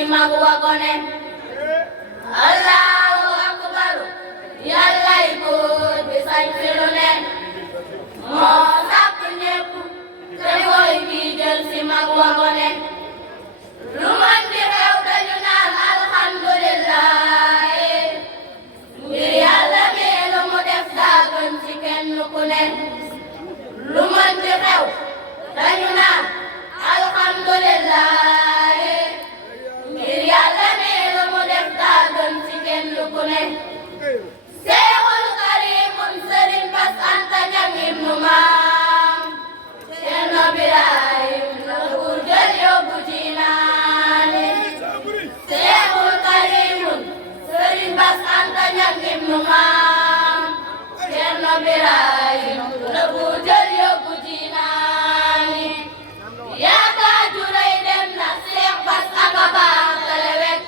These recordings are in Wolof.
si mag wa gone Allahu akbar yàllay buur bi sañ fi lu ne moo sàkk ñépp te mooy kii jël si mag wa gone lu man di xew dañu naan alhamdulillah ngir yàlla mi lu mu def daa gën ci kenn ku ne lu man di xew dañu naan alhamdulillah ngir yàlla mi lu mu def daa gën ci kenn ku ne Seexul Karimun Sëriñ Bass Anta Ñaŋ ibnu Maam Cerno Birahim la buur jël yóbbu ci naani Seexul Karimun Sëriñ Bass Anta Ñaŋ ibnu Maam Cerno Birahim la buur jël yóbbu ci naani yaakaar ju rëy dem na Seex Bass aka baax tale wet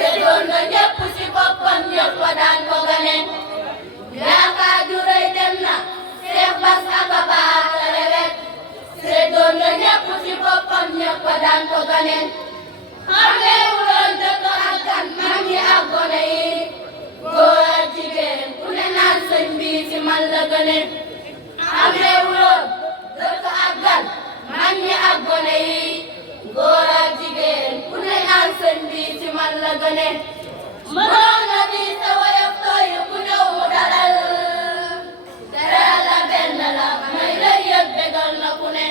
te doon na ñépp ci boppam ñépp daan ko gane yaakaar ju rëy dem na Seex Bass aka baax tale wet te doon na ñépp ci boppam ñépp daan ko gane xameewuloon dëkk ak gan mag ñi ak gone yi góor ak jigéen ku ne naan sëñ bi ci man la gëne xameewuloon dëkk ak gan mag ñi ak gone yi góor ak jigéen ku ne naan sëñ bi ci man la gëne mënoon na di sa woyof tooy ku ñëw mu dalal teral la benn la may lay yëg bégal na ku ne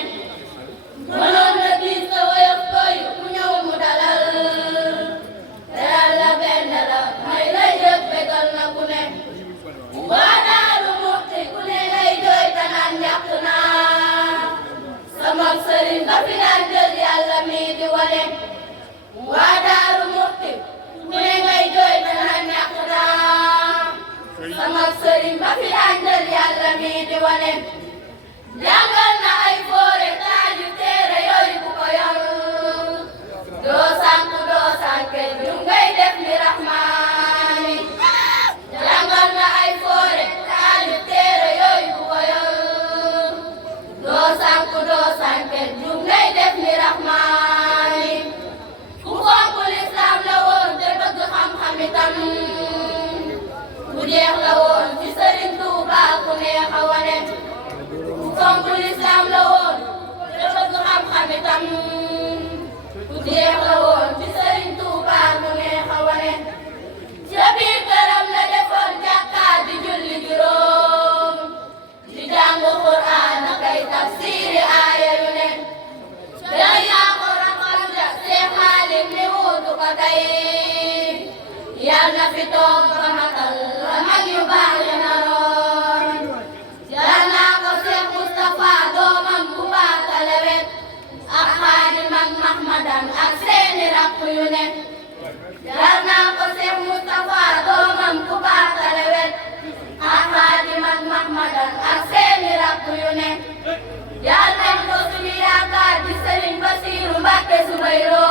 mënoon na di sa woyof tooy ku ñëw mu dalal teral la benn la may lay yëg bégal na ku ne waa Daaru Muxti ku ne ngay jooy ta naan ñàkk naa sama sëriñ ba fi daan jël yàlla mi di wane waa Daaru Muxti ku ne ngay jooy ta naan ñàkk naa sama sëriñ ba fi daan jël yàlla mi di wane jàngal na ay foore taaju téere yooyu bu ko yor doo sànku doo sànke ñu ngay def ni rahmaani jàngal na ay foore taaju téere yooyu bu ko yor doo sànku doo sànke ñu ngay def ni rahmaani ku fonk lislaam la woon te bëgg xam-xam itam ku jeex la woon ci Sëriñ Tuuba ku neex a wane ku fonk lislaam la woon te bëgg xam-xam itam ku jeex la woon ci Sëriñ Tuuba ku neex a wane ca biir këram la defoon jàkka di julli juróom di jàng Qur'aan akay tafsiiri aaya yu ne day yaa ko raxal ja Seex Maalim ni wuutu ko tey yal na fi toog ba matal la mag yu baax ya naroon yal naa ko Seex Mustafa doomam bu baax tale wet ak Xaadim ak Mahmadan ak seeni rakk yu ne yal naa ko Seex Mustafa doomam bu baax tale wet ak Xaadim ak Mahmadan ak seeni rakk yu ne yal nañ ko suñu yaakaar di Sëriñ Basiiru Mbàkke Subayro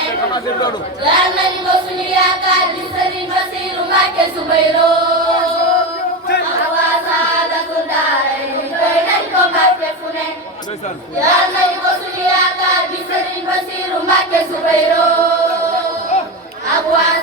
yal nañ ko suñu yaakaar di Sëriñ Basiiru Mbàkke Subayro waa Saadatul Daarayni doy nañ ko Mbàkke fu ne yal nañ ko suñu yaakaar di Sëriñ Basiiru Mbàkke Subayro ak waa